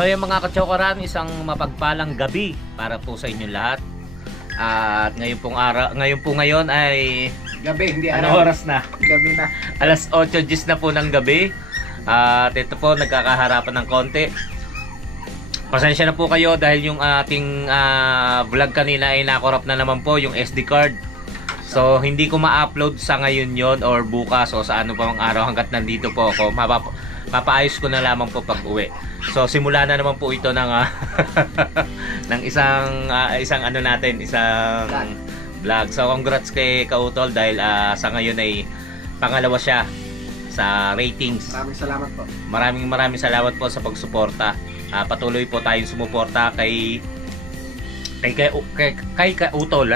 So yung mga kachokoran, isang mapagpalang gabi para po sa inyong lahat. At ngayon ay Gabi, hindi ano araw. oras na? Gabi na. Alas 8:10 na po ng gabi. At ito po, nagkakaharapan ng konti. Pasensya na po kayo dahil yung ating vlog kanina ay nakorap na naman po yung SD card. So hindi ko ma-upload sa ngayon yon or bukas o sa ano pa mang araw hanggat nandito po ako. Mapaayos ko na lamang po pag uwi. So simula na naman po ito ng ng isang ano natin, isang vlog. So congrats kay Kautol dahil sa ngayon ay pangalawa siya sa ratings. Maraming salamat po. Maraming salamat po sa pagsuporta. Patuloy po tayong sumuporta kay Kautol.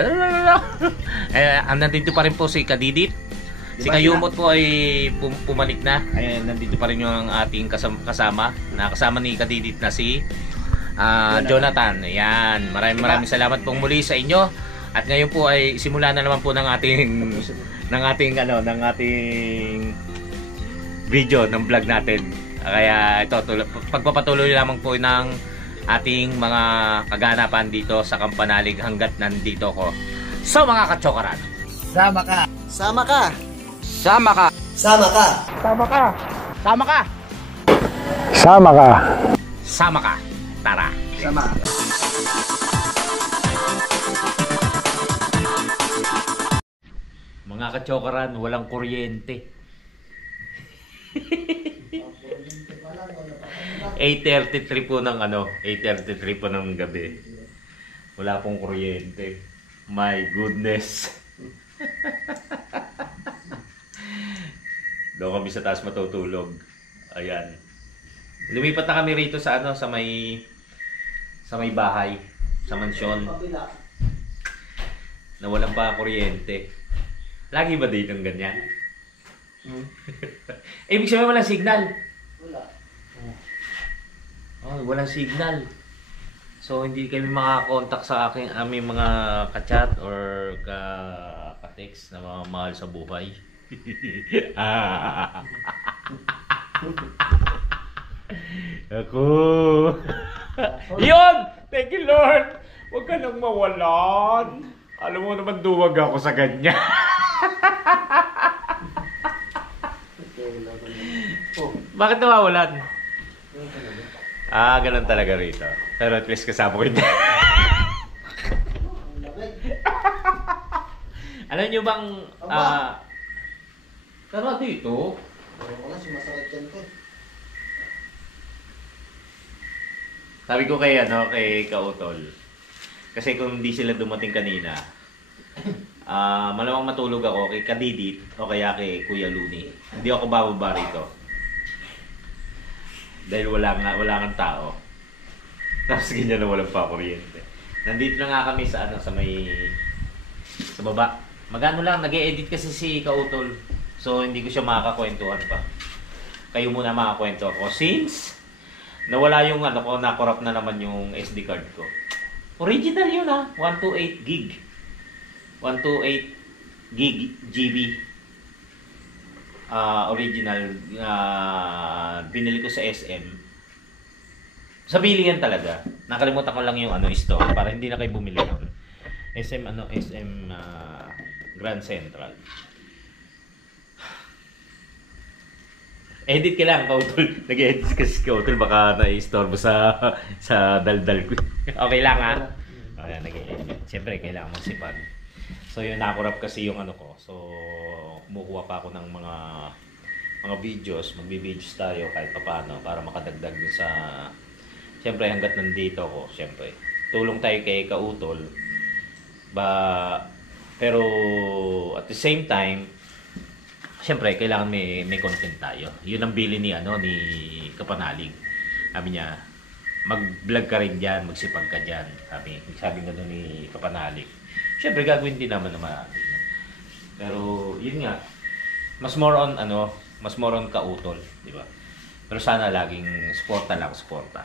Nandito pa rin po si Kadidit. Si Kayumot po ay pumanik na. Ayan, nandito pa rin yung ating kasama. Nakasama ni Kadidit na si Jonathan. Ayan, maraming salamat pong muli sa inyo. At ngayon po ay simula na naman po ng ating video ng vlog natin. Kaya ito, pagpapatuloy lamang po ng ating mga kaganapan dito sa Kampanalig hanggat nandito ko. So mga kachokaran, Sama ka. Sama ka. Sama ka. Sama ka. Sama ka. sama ka! Sama ka. Sama ka! Tara! Sama. Mga kachokaran, walang kuryente. 8:33 po ng 8:33 po ng gabi. Wala pong kuryente. My goodness. Doon kami sa taas matutulog. Ayan. Lumipat na kami rito sa sa may bahay, sa mansyon. Na walang pa kuryente. Lagi ba dito ng ganyan? Ibig sabihin walang signal. Wala. Oh, walang signal. So hindi kami makakontak sa aming mga ka-chat or ka-text na mga mahal sa buhay. Ako. Yun! Thank you, Lord! Huwag ka nang mawalan. Alam mo naman duwag ako sa ganyan. Bakit nawawalan? Ganun talaga rito. Pero at least kasama ko yun. Alam nyo bang... Tara dito. Wala, sumasakit yan ko. Sabi ko kay Kautol. Kasi kung hindi sila dumating kanina, malamang matulog ako kay Kadidit o kaya kay Kuya Luni. Hindi ako bababa rito. Dahil wala kang tao. Tapos ganyan na walang pa kuryente. Nandito na nga kami sa sa baba. Magano lang, nag-e-edit kasi si Kautol. So hindi ko siya makakakwentuhan pa. Kayo muna makakwento ako. Since nawala yung nakorap na naman yung SD card ko. Original yun 128 gig. 128 gig GB. Original. Binili ko sa SM. Sa bilihan talaga. Nakalimutan ko lang yung store para hindi na kayo bumili nun. SM Grand Central. Edit ka lang, Kautol. Nag-edit kasi Kautol, baka na-istorbo sa daldal ko. Okay lang Ayan, nag-edit. Siyempre, kailangan magsipag. So, yun, nakurap kasi yung ko. So, kumukuha pa ako ng mga videos. Magbi-videos tayo kahit paano para makadagdag dun sa... Siyempre, hanggat nandito ako, siyempre. Tulong tayo kay Kautol. Pero, at the same time, siyempre, kailangan may content tayo. Yun ang bili ni Kapanalig. Sabi niya, mag-vlog ka rin dyan, magsipag ka dyan. Sabi nga doon ni Kapanalig. Siyempre, gagawin din naman marami. Pero, yun nga, mas more on Kautol, di ba? Pero sana laging suporta.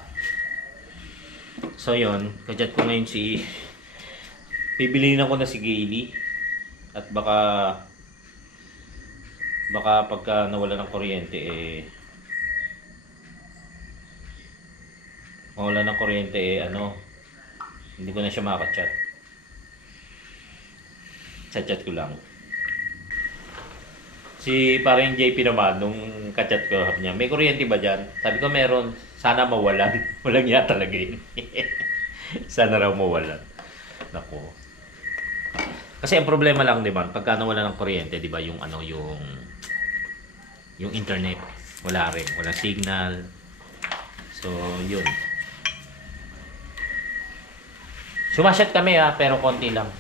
So, yun, kajat ko ngayon bibiliin ako na si Gailey. At baka pagka nawala ng kuryente mawala ng kuryente hindi ko na siya makaka-chat. Chat ko lang. Si parang JP naman, nung kachat ko, sabi niya, may kuryente ba dyan? Sabi ko, meron. Sana mawalan. Walang iya talaga yun. Sana raw mawalan. Naku. Kasi ang problema lang, di ba? Pagka nawala ng kuryente, di ba, yung internet. Wala rin. Walang signal. So, yun. Sumasyat kami pero konti lang.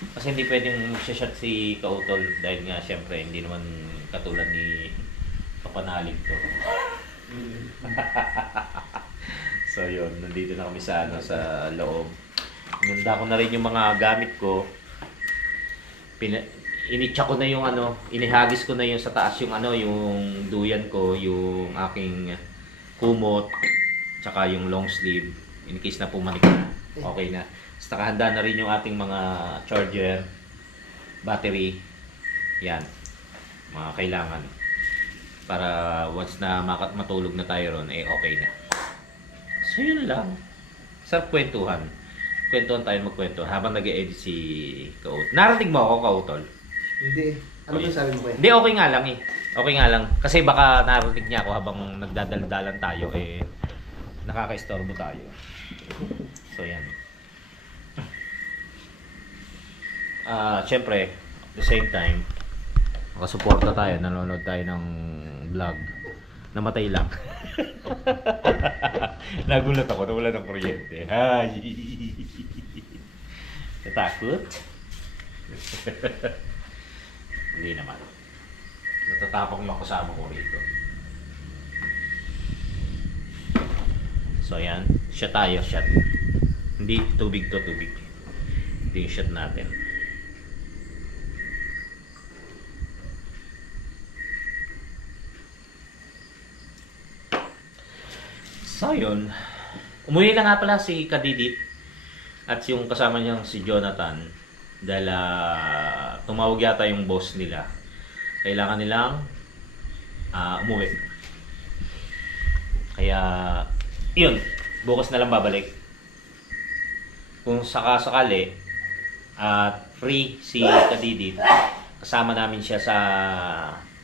Kasi hindi pwedeng shot si Kautol dahil nga syempre hindi naman katulad ni Kapanalig to. So yun, nandito na kami sa loob. Inunda ko na rin yung mga gamit ko. Initsa ko na yung inihagis ko na yung sa taas yung yung duyan ko, yung aking kumot, tsaka yung long sleeve. In case na pumanik, okay na. Basta nakahanda na rin yung ating mga charger, battery, yan, mga kailangan. Para once na matulog na tayo ron, okay na. So yun lang. Sarap kwentuhan. Kwentuhan tayo magkwento habang nag-e-edit si Kautol. Narating mo ako, Kautol? Hindi. Ano ba sabi mo ba? Hindi, okay nga lang Okay nga lang. Kasi baka narating niya ako habang nagdadaldalan tayo, nakaka-istorbo tayo. So yan. Siyempre, at the same time, makasuporta tayo, nanonood tayo ng vlog. Namatay lang. Nagulat ako, nawala ng kuryente. Ay! Natakot? Hindi naman. Natatapang yung kasama ko rito. So yan, shot tayo, shot. Hindi tubig to, tubig. Ito yung shot natin. So yun, umuwi na nga pala si Kadidit at yung kasama niyang si Jonathan dahil tumawag yata yung boss nila. Kailangan nilang umuwi. Kaya yun, bukas na lang babalik. Kung sakasakali at free si Kadidit, kasama namin siya sa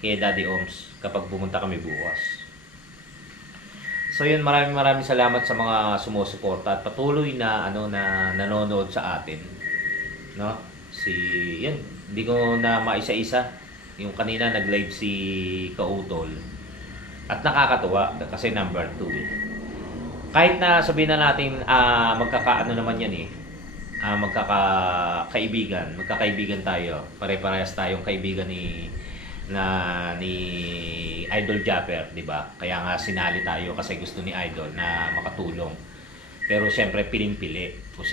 kay Daddy Oms kapag pumunta kami bukas. So yun, maraming salamat sa mga sumusuporta at patuloy na na nanonood sa atin. No? Yan, hindi ko na maisa-isa. Yung kanina nag-live si Kautol. At nakakatuwa kasi number 2. Kahit na sabihin na natin magkakaano naman yan magkakaibigan tayo. Pare-parehas tayong kaibigan ni Idol Japper, di ba? Kaya nga sinali tayo kasi gusto ni Idol na makatulong. Pero siyempre piling-pili kung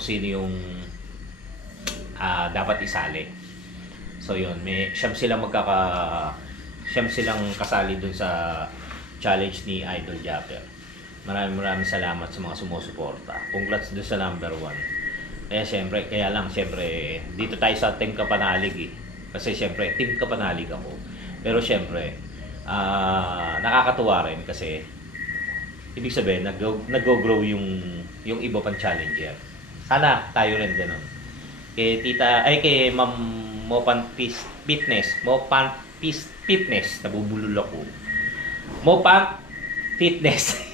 sino yung dapat isali. So yun, siyam silang kasali dun sa challenge ni Idol Japper. Maraming salamat sa mga sumusuporta. Congrats dun sa number 1. Kaya lang siyempre dito tayo sa Team Kapanalig Kasi siyempre, Team Kapanalig ako. Pero siyempre, nakakatuwa rin kasi ibig sabihin, nag-grow yung iba pang challenger. Sana tayo rin ganun. Kay Ma'am Mopan Fitness, nabubulol ako. Mopan Fitness.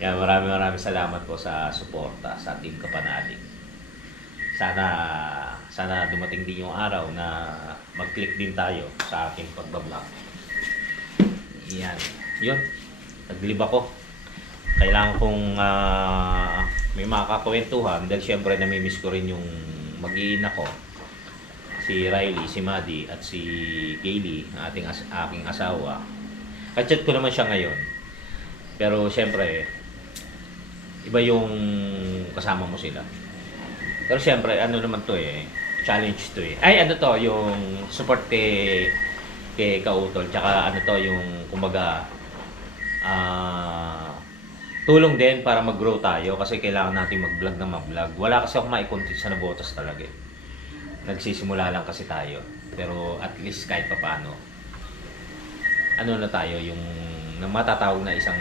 Yan, maraming salamat po sa suporta sa Team Kapanalig. Sana dumating din yung araw na mag-click din tayo sa aking pagbablog. Yan. Yun. Naglib ako. Kailangan kong may makakakwentuhan dahil syempre namimiss ko rin yung mag-iina ko. Si Riley, si Maddie at si Kaylee, aking asawa. Kachat ko naman siya ngayon. Pero syempre, iba yung kasama mo sila. Pero siyempre, naman to challenge to Ay, yung support kay Kautol. Tsaka yung, kumbaga, tulong din para mag-grow tayo kasi kailangan natin mag-vlog na mag-vlog. Wala kasi ako maikontent sa nabotas talaga Nagsisimula lang kasi tayo. Pero at least kahit papaano, na tayo, yung matatawag na isang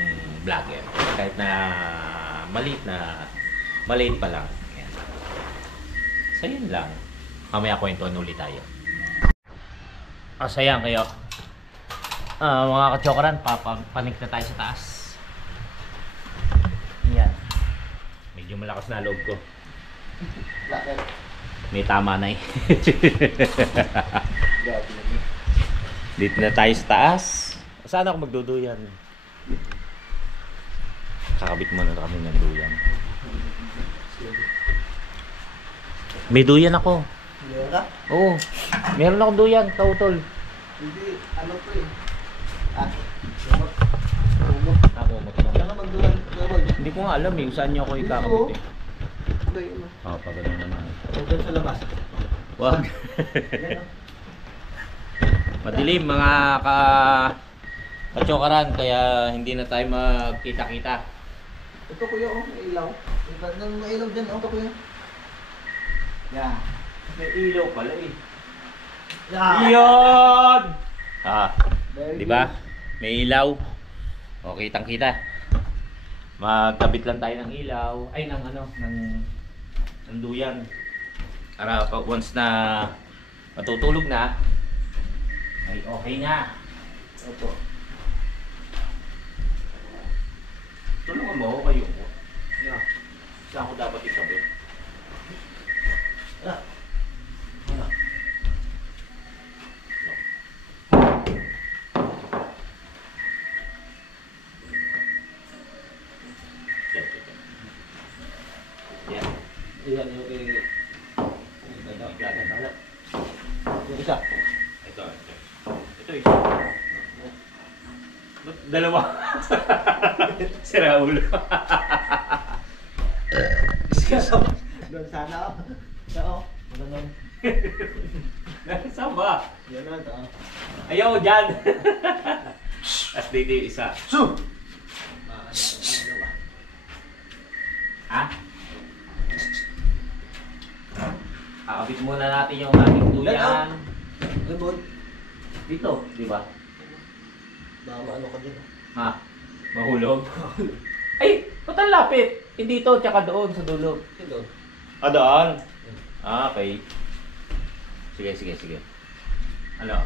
vlogger. Kahit na maliit pa lang. Yan. So yun lang. Mamaya kwentuhan ulit tayo. Sayang kayo. Mga kachokaran, papanik na tayo sa taas. Yan. Medyo malakas na loob ko. May tama na eh. Dito na tayo sa taas. Saan ako magduduyan? Kakabit muna kami ng duyan. May duyan ako. Meron ka? Oo. Meron akong duyan, kautol. Hindi, ano to eh. Lumot. Ako, matulog. Kaya naman doon. Hindi ko nga alam eh, kung saan niyo ako ikakabit eh. Ito yun. Pag ano naman. Doon sa labas. Wag. Madilim mga kachokaran, kaya hindi na tayo magkita-kita. Ito kuya, oh, may ilaw. May ilaw dyan, oh, ito kuya. Yeah. May ilaw pala eh. Yeah. Iyon! Very Di ba? May ilaw. O, kitang-kita. Magkabit lang tayo ng ilaw. Ay, ng duyan. Para once na matutulog na, ay okay na. Opo. Tulungan mo ako kayo. Yeah. Saan ko dapat ikabit? Yeah. Yan. Iyan yung kay... Yung isa. Ito. Ito isa. Ba't dalawa? Sira ulo. Doon sana ako. Oo. Ganun. Saan ba? Yan na ito. Ayaw dyan. At dito yung isa. Su! Ha? Kakabit muna natin yung ating duyan. Ay, Bod. Dito, di ba? Baka maano ka din. Ha? Mahulog? Ay, ba't ang lapit? Hindi dito, tsaka doon sa dulo. Sino? Doon? Okay. Sige. Ano?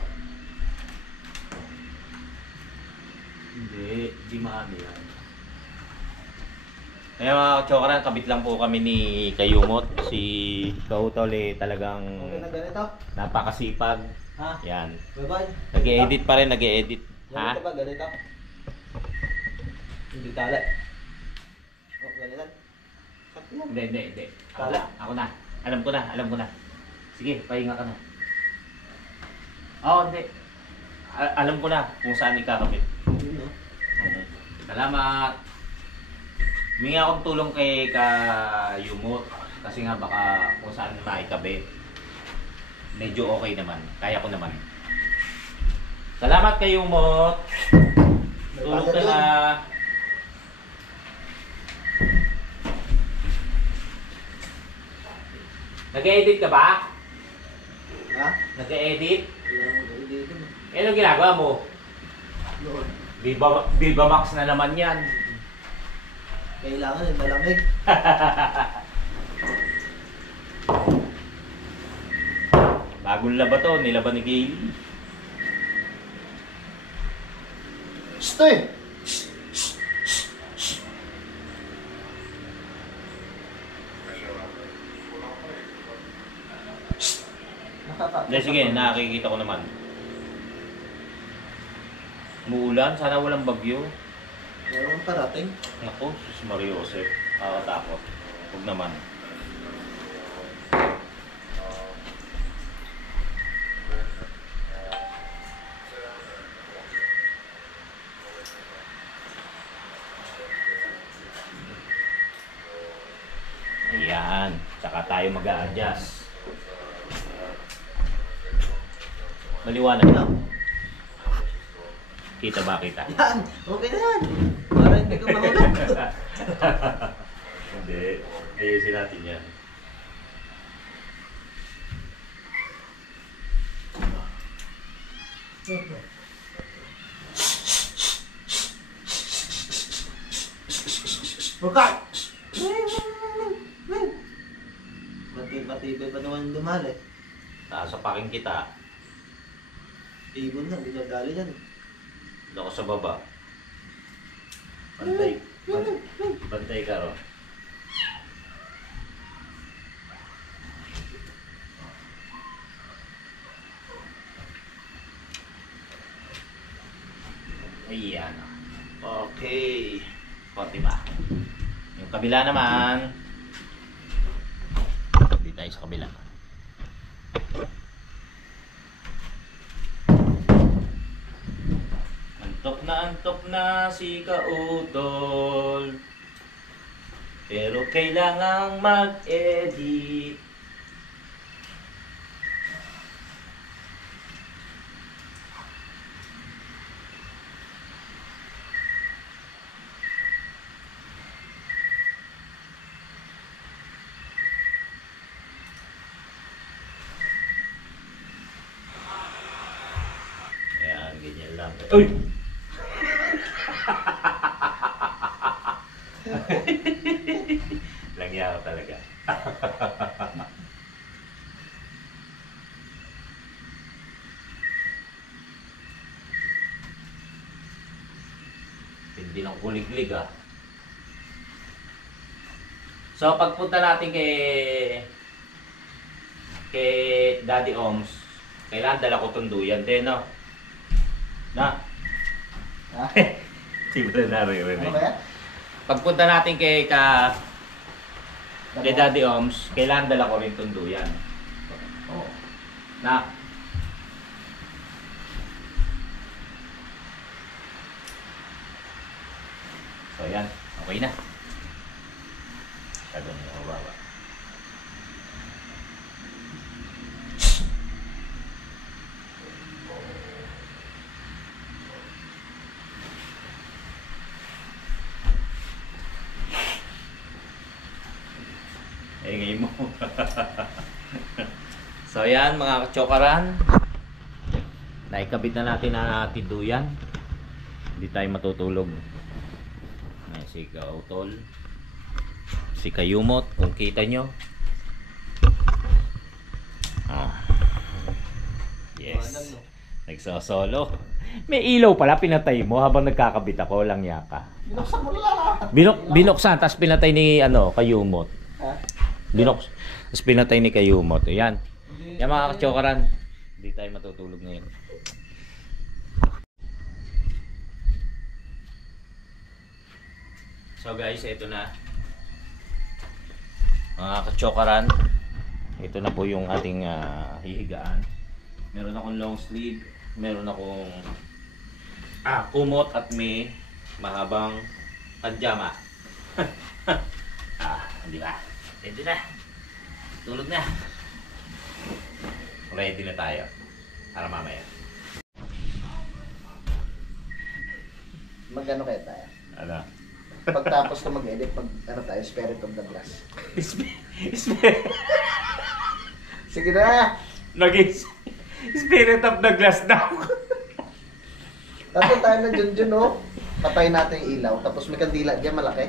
Hindi maano yan. Kaya mga kachokaran, kabit lang po kami ni Kayumot. Si Kautol talagang Okay na ganito? napakasipag. Ha? Yan. Bye-bye. Nag-e-edit pa rin, nag-e-edit. Ha? Ganito ba? Ganito? Hindi tala. Oh, ganito. Sakto lang. Hindi. Ako na. Alam ko na. Sige, pahinga ka na. Oo, hindi. Alam ko na kung saan ikakabit. Yun, no? Salamat. Humingi akong tulong kay Kayumot kasi nga baka kung saan maikabit. Medyo okay naman. Kaya ko naman. Salamat Kayumot. Tulong ka na. Nag-edit ka ba? Ha? Nag-edit? Hindi ito. Eh, anong ginagawa mo? Noon. Viva Max na naman yan. Kailangan yung malamig. Bagong laba to, nilaban ni Gayle. Stay! Hindi, sige, nakikita ko naman. Umuulan, sana walang bagyo. Meron parating. Naku, sus Mario Joseph. Nakakatakot. Huwag naman. Ayan. Tsaka tayo mag-a-adjust. Maliwanag lang. Kita ba kita? Yan! Okay na yan! Para hindi ka mahulog. Hindi. Ayusin natin yan. Huwag! Matibay pa naman lumal eh. Sa paking kita. Ibon na, dinadali yan. Doon ako sa baba. Bantay. Bantay ka ro. Ayan. Okay. Konti ba? Yung kabila naman. Hindi tayo sa kabila. Antok na si Kautol. Pero kailangang mag-edit. Ayan, ganyan lang. Uy! Langya ko talaga. Hindi ng kuliglig ah. So pagpunta natin kay Daddy Oms, kailangan dala ko tunduyan din, no? Na? Ha? Sibla na rin. Ano ba yan? Pagpunta natin kay Daddy Oms, kailangan dala ko rin tunduyan. Oo. Na? So yan, okay na. Sabi niyo, mababa. Ngayon mo. So yan mga kachokaran, naikabit na natin ang tinduyan. Hindi tayo matutulog. Ayan, si Kautol, si Kayumot, kung kita nyo. Oh. Yes, nagsosolo. May ilaw pala, pinatay mo habang nagkakabit ako, lang yaka. Binuksan mo lang. Binuksan, tapos pinatay ni Kayumot. Ha? Tapos pinatay ni Kayumot. Ayan. Yan mga kachokaran. Hindi tayo matutulog ngayon. So guys, ito na. Mga kachokaran. Ito na po yung ating hihigaan. Meron akong long sleeve. Meron akong kumot at may mahabang pajama. Di ba? Ready na. Tulog na. Ready na tayo. Para mamaya. Mag-ano kaya tayo? Ano? Pagtapos ko mag-edit, ano tayo, Spirit of the Glass. Sige na! Spirit of the Glass daw. Tapos tayo na dyan, no? Patay natin yung ilaw, tapos may kandila dyan, malaki.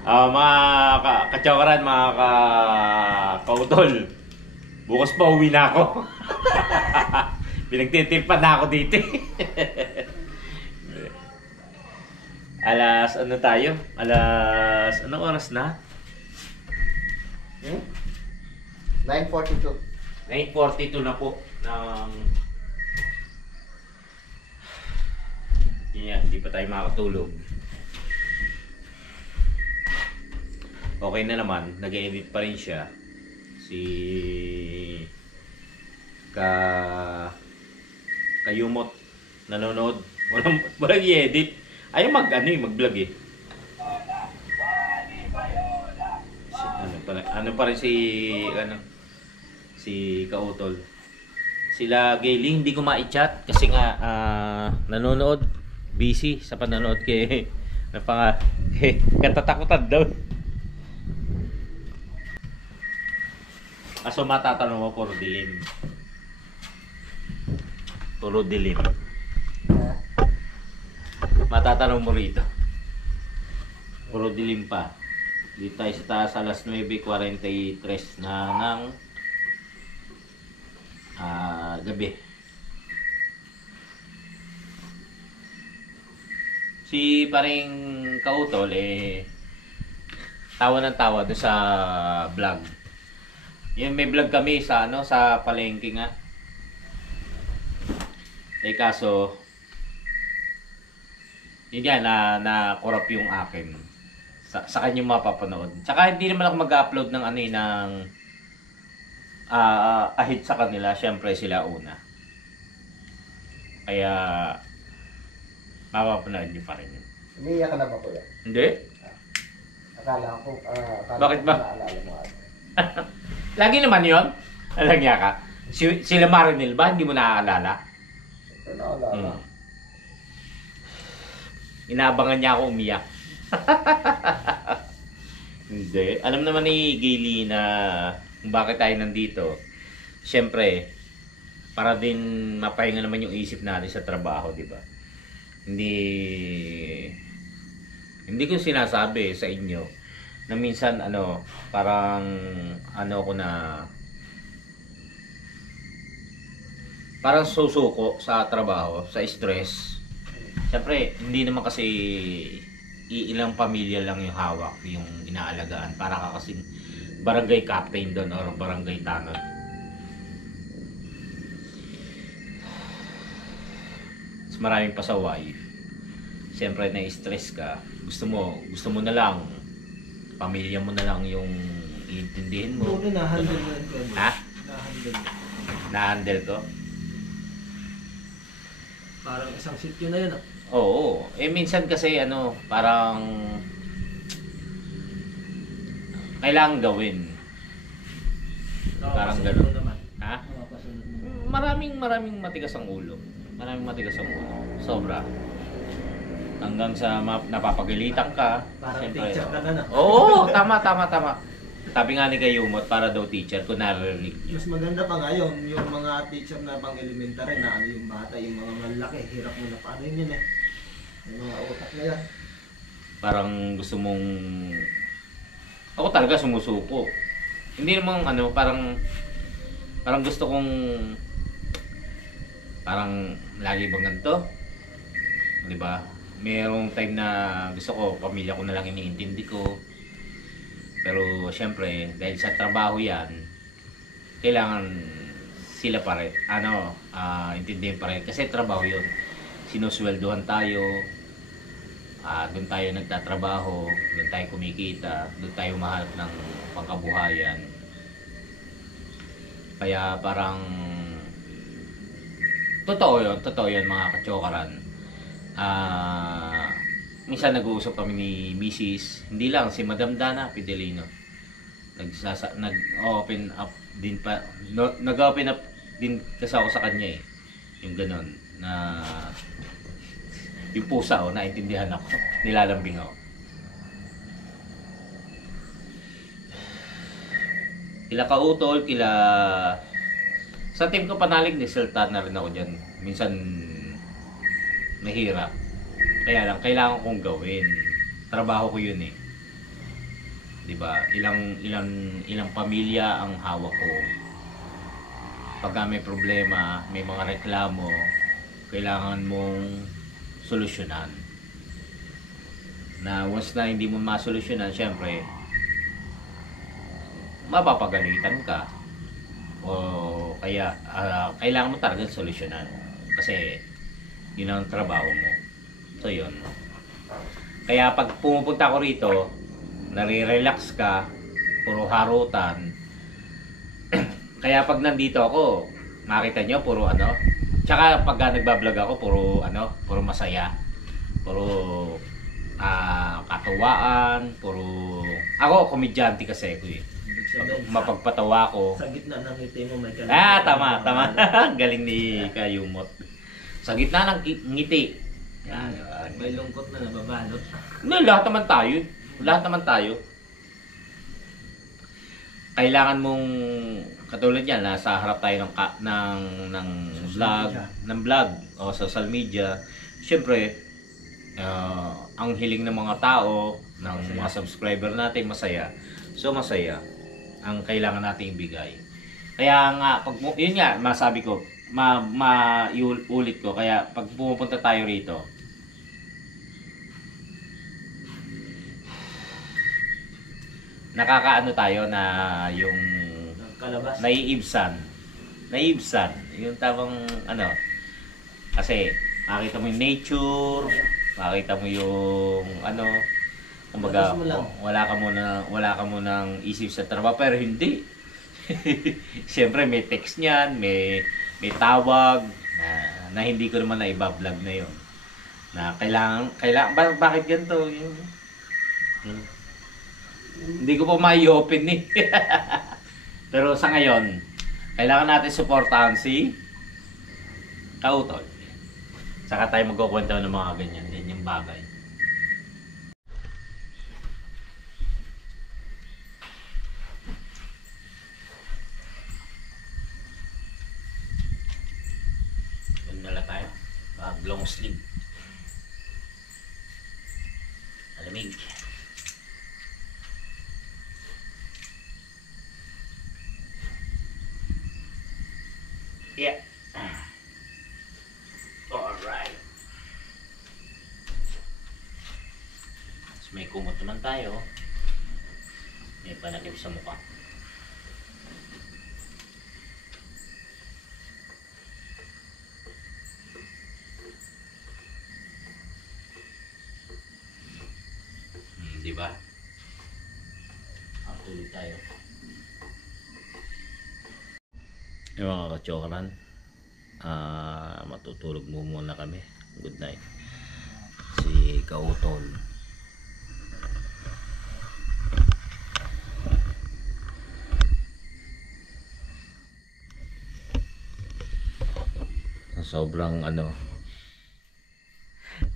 Mga kachokaran, mga kautol. Bukas pa uwi na ako. Pinagtitimpan na ako dito. Ano tayo? Anong oras na? 9:42. 9:42 na po ng hindi pa tayo makatulog. Okay na naman, nag-edit pa rin siya. Si Kayumot nanonood. Walang i-edit. Ayaw mag-vlog eh. Ano pa rin si Kautol. Sila Gayling hindi ko ma-chat kasi nga nanonood, busy sa panonood kay katatakutan daw. Aso matatanong mo, puro dilim. Puro dilim. Matatanong mo rito. Puro dilim pa. Dito tayo sa taas alas 9:43 na ng gabi. Si paring Kautol tawa ng tawa doon sa vlog. Yung may vlog kami sa sa palengke nga. Kaso yun yan na corrupt yung akin. Sa kanya mapapanood. Tsaka hindi naman ako mag-upload ng ng ahit sa kanila. Syempre sila una. Kaya mapapanood niyo pa rin yun. Umiiyak ka na ba kuya? Hindi? Akala ko, Bakit ba? naalala mo ano. Lagi naman yun. Alam niya ka. Sila Marinil ba? Hindi mo nakakaalala? Siyempre naalala. Inaabangan niya ako umiyak. Hindi. Alam naman ni Gayle na kung bakit tayo nandito. Siyempre, para din mapahinga naman yung isip natin sa trabaho, di ba? Hindi ko sinasabi sa inyo na minsan parang ko na parang susuko sa trabaho, sa stress. Siyempre, hindi naman kasi ilang pamilya lang yung hawak, yung inaalagaan. Para ka kasing barangay captain doon or barangay tanod. Mas maraming pasaway. Siyempre, na-stress ka. Gusto mo na lang, pamilya mo na lang yung iintindihin mo. Doon na-handle mo yun kuya. Ha? Na-handle mo. Na-handle ko? Parang isang sityo na yun ah. Oo. Minsan kasi parang kailangan gawin. Parang Nakapasunod gano'n. naman. Ha? Nakapasunod mo. Maraming matigas ang ulo. Maraming matigas ang ulo. Sobra. Hanggang sa napapagalitan ka. Parang Siyempre, teacher ka na. Oo, tama. Sabi nga ni Kayumot, para daw teacher, kung narinig niyo. Mas maganda pa ngayon, yung mga teacher na pang elementary na yung bata, yung mga malaki, hirap mo na paano yun eh. Yung mga utak nila. Parang gusto mong... Ako talaga sumusuko. Hindi namang parang gusto kong... Parang lagi bang ganito? Di ba? Mayroong time na gusto ko, pamilya ko na lang iniintindi ko. Pero syempre, dahil sa trabaho yan, kailangan sila pa rin, intindihin pa rin. Kasi trabaho yun. Sinusweldohan tayo, doon tayo nagtatrabaho, doon tayo kumikita, doon tayo mahanap ng pangkabuhayan. Kaya parang, totoo yun mga kachokaran. Minsan nag-uusap kami ni Mrs. Hindi lang, si Madam Dana Fidelino. Nag-open up din pa. Nag-open up din kasi ako sa kanya eh. Yung ganon. Na yung pusa naintindihan ako. Nilalambing ako. Kila Kautol, sa team ko panalig ni Sultan na rin ako dyan. Minsan mahirap. Kaya lang, kailangan kong gawin. Trabaho ko yun eh. 'Di ba? Ilang pamilya ang hawak ko. Pagka may problema, may mga reklamo, kailangan mong solusyonan. Na once na hindi mo masolusyonan, syempre, mapapagalitan ka. O kaya, kailangan mo talaga solusyonan. Kasi, yun ang trabaho mo. So yun. Kaya pag pumupunta ko rito, nare-relax ka, puro harutan. Kaya pag nandito ako, makita nyo puro Tsaka pag nagbablog ako, puro masaya. Puro katuwaan, puro ako komedyante kasi ako eh. Mapagpatawa ko. Sa gitna ng ngiti mo may kalungkot. Tama. Galing ni Kayumot. Sa gitna ng ngiti. Yan. May lungkot na nababalot. Lahat naman tayo. Kailangan mong katulad yan, nasa harap tayo ng vlog o social media. Siyempre, ang hiling ng mga tao, ng mga subscriber natin masaya. So masaya ang kailangan nating ibigay. Kaya nga, yun nga, masabi ko, ulit ko, kaya pag pumupunta tayo rito, nakakaano tayo na yung Kalabas. naiibsan, yung tamang ano, kasi makita mo yung nature, makita mo yung ano, kumbaga, Labas mo lang. wala ka munang isip sa trabaho, pero hindi. Siyempre may text niyan, may tawag na hindi ko naman na iba-vlog na yon. Na kailangan bakit ganito? Hindi ko pa mai-open eh. Pero sa ngayon, kailangan natin suportahan si Kautol. Saka tayo magkukwento ng mga ganyan din yung bagay. Nala tayo. Long sleeve. Alamig. Yeah. Alright. May kumot naman tayo. May panakip sa mukha. Diba? Tulog tayo. Yung mga kachokaran, matutulog mo muna kami. Good night. Si Kautol. Sobrang ano,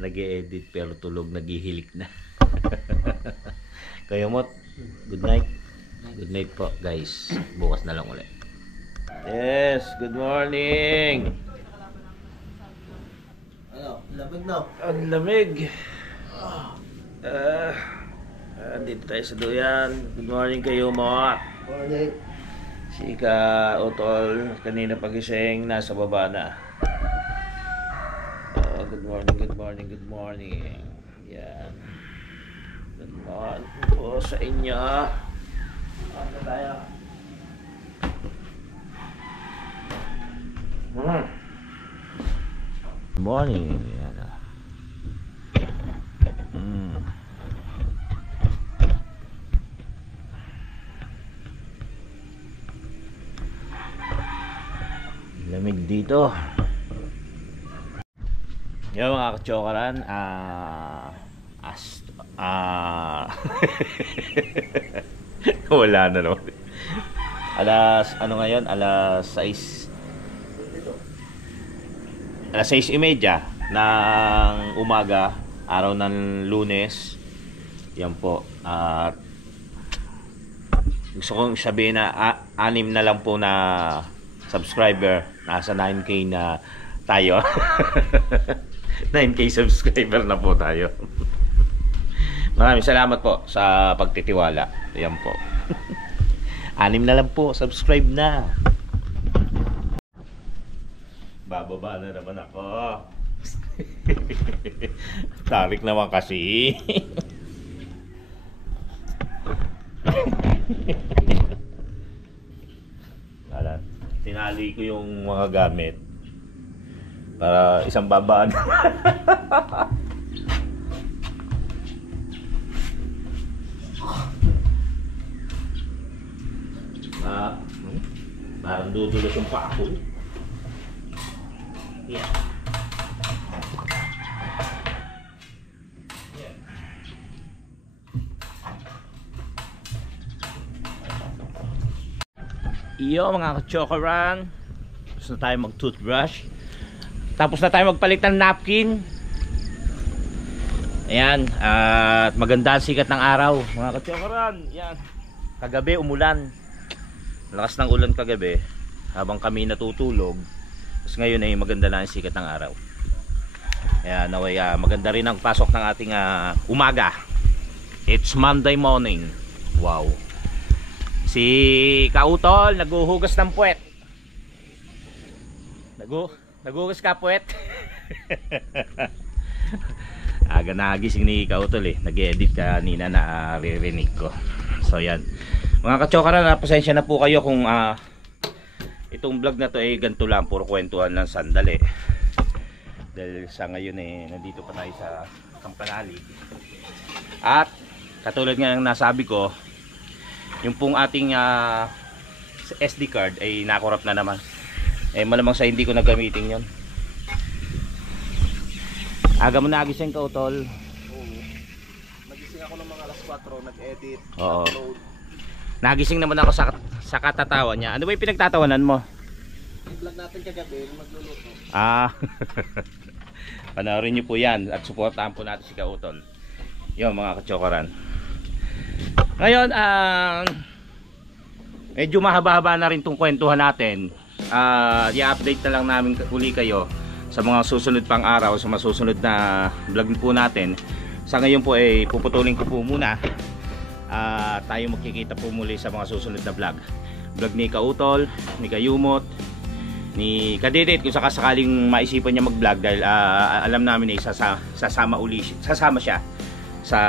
nag-e-edit pero tulog, naghihilik na. Kayo Mot, good night. Good night po guys. Bukas na lang ulit. Yes, good morning. Ano, lamig na. Ang lamig. Dito tayo sa duyan. Good morning kayo Mot. Morning. Si Kautol, kanina pagising, nasa baba na. Good morning, good morning, good morning. Yan. Good morning po sa inyo. Ano tayo? Good morning. Yan. Lamig dito. Yung mga kachokaran, wala na naman. Ano ngayon? Alas 6:30 ng umaga, araw ng Lunes. Yan po. Gusto kong sabihin na 6 na lang po na subscriber. Nasa 9K na tayo. 9K subscriber na po tayo. Maraming salamat po sa pagtitiwala. Yan po. 6 na lang po, subscribe na. Bababa na naman ako. Tarik naman kasi. Tinali ko yung mga gamit para isang babaan. Parang dudulos yung pa ako. Yeah. Iyo mga kachokaran, tapos na tayo mag toothbrush, tapos na tayo magpalit ng napkin. Ayan, at maganda ang sikat ng araw mga kachokaran. Yan, kagabi umulan, lakas ng ulan kagabi habang kami natutulog. Tapos ngayon ay maganda na ang sikat ng araw. Kaya naway maganda rin ang pasok ng ating umaga. It's Monday morning. Wow. Si Kautol naghuhugas ng puwet. Naghuhugas ka puwet. Aga nagising ni Kautol nag-edit kanina na ririnig ko. So yan. Mga katsokara, pasensya na po kayo kung itong vlog na to ganito lang, puro kwentuhan lang sandali. Dahil sa ngayon nandito pa tayo sa Kampanalig. At katulad nga ng nasabi ko, yung pong ating SD card ay nakorap na naman. Malamang sa hindi ko nagamitin yon. Aga mo nagising ka, Utol? Oo. Nagising ako ng mga alas 4, nag-edit, Oo. upload. Nagising naman ako sa katatawa niya. Ano ba yung pinagtatawanan mo? Yung vlog natin kagabi, magluluto. Panoorin nyo po yan at suportahan po natin si Kautol. Yun mga katsokoran. Ngayon, medyo mahaba-haba na rin itong kwentuhan natin. I-update na lang namin uli kayo sa mga susunod pang araw, sa mga susunod na vlog po natin. Sa ngayon po puputulin ko po muna. Tayo magkikita po muli sa mga susunod na vlog. Vlog ni Kautol, ni Kayumot, ni Kadidit kung sakasakaling maisipan niya mag-vlog dahil alam namin sasama siya sa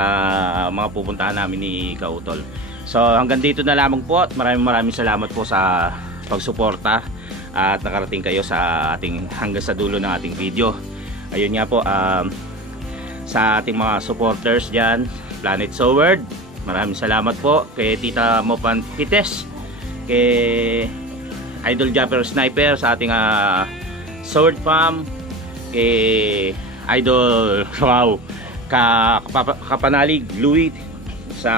mga pupuntahan namin ni Kautol. So hanggang dito na lamang po at maraming salamat po sa pagsuporta at nakarating kayo sa hanggang sa dulo ng ating video. Ayun nga po, sa ating mga supporters dyan, Planet Soward, maraming salamat po kay Tita Mopan Pites, kay Idol Japper Sniper sa ating Sword Farm, kay Idol Kapanalig Louis sa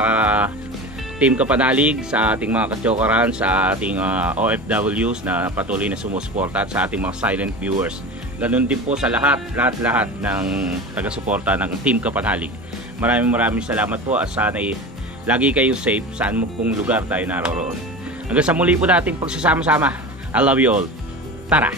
Team Kapanalig, sa ating mga katsokaran, sa ating OFWs na patuloy na sumusuporta at sa ating mga silent viewers. Ganun din po sa lahat ng taga-suporta ng Team Kapanalig. Maraming salamat po at sana lagi kayo safe saan mo pong lugar tayo naroroon. Hanggang sa muli po nating pagsasama-sama. I love you all. Tara!